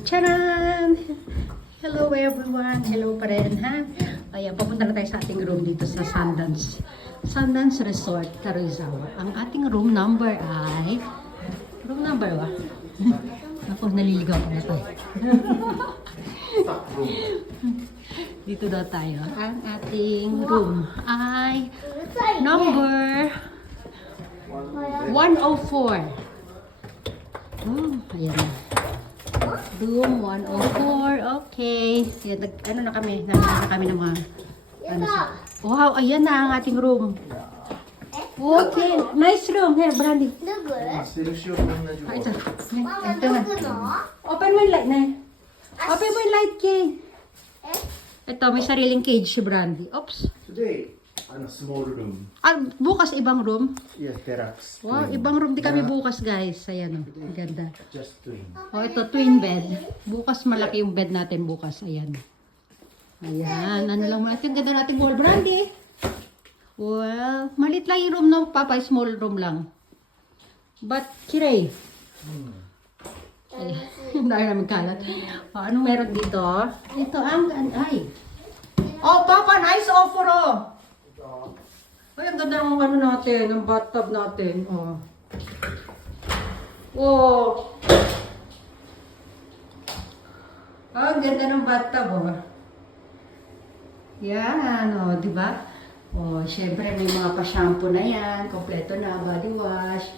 Charan! Hello everyone! Hello pa rin, ha? Ayan, papunta na tayo sa ating room dito sa Sundance Resort, Tarizawa. Ang ating room number ay... Room number ba? Ako, naliligaw ko na to. Dito daw tayo. Ang ating room ay number 104. Ayan na. Room 104. Okay. Ayan, ano na kami? Nagkakaroon na kami ng mga... Wow, ayan na ang ating room. Okay. Nice room. Here, Brandy. Ah, ito. Ito na. Open mo yung light na. Open mo yung light, Kay. Ito, may sariling cage si Brandy. Oops. Today, a small room. Ah, bukas ibang room? Yes, terrace. Wow, ibang room di kami bukas, guys. Ayan, oh. Ang ganda. Just twin. Oh, ito, twin bed. Bukas malaki yung bed natin bukas. Ayan. Ayan, ano lang natin. Ganda natin wall, Brandy. Well, malit lang yung room no, Papa. Small room lang. But, kiray. Ayan. Dahil namin kalat. Oh, anong meron dito? Ito ang, ay. Oh, Papa, nice offer, oh. Ay, ang ganda ng ano natin, ng bathtub natin. Oh. Oh. Oh, ang ganda ng bathtub, oh. Yan, oh, di ba? Oh, syempre may mga pa-shampoo na yan, kompleto na, body wash.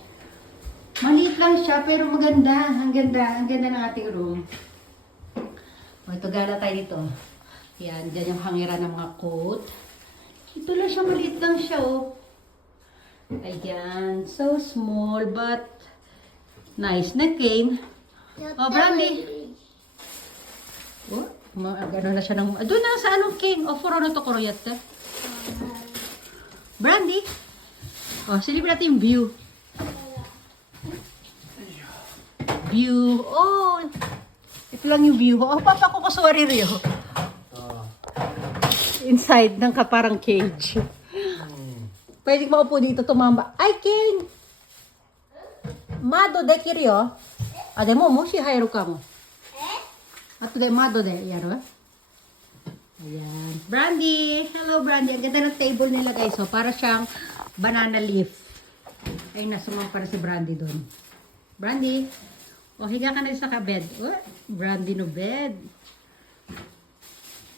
Maliit lang siya, pero maganda. Ang ganda ng ating room. Oh, ito, gala tayo dito. Yan, dyan yung hangiran ng mga coat. Ito lang siya, maliit lang siya, oh. Ayan, so small, but nice na cane. Oh, Brandy. Oh, gano'n na siya ng... Doon na sa anong cane. Oh, furo na to, kuroyat. Brandy. Oh, silipin natin yung view. View. Oh, ito lang yung view. Oh, papa ko sorry Rio. Inside ng kaparang cage. Pwede maupo dito tumamba. Ay, King! Mado de kirio. Ade mo si hayro ka mo. Ato de mado de. Yaro. Ayan. Brandy! Hello, Brandy. Ang ganda ng table nila, guys. So, para siyang banana leaf. Ay, nasumang para si Brandy doon. Brandy! O, higa ka na sa kabed. Oh, Brandy no bed.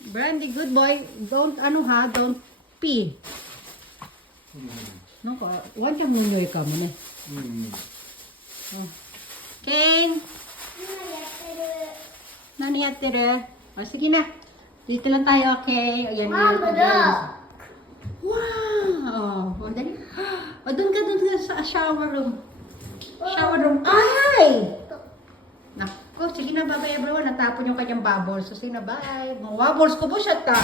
Brandy, good boy. Don't, don't pee. No, huwag kang nunyoy ka mo na. Oh. King! Naniyatere. O, sige na. Dito lang tayo, okay? Ayan, wow! O, dali. O, doon ka sa shower room. Shower room. Ay! Naku, sige na, bye-bye everyone. Natapon yung kanyang bubbles. So, sige na, bye. Mga bubbles ko po siya ta.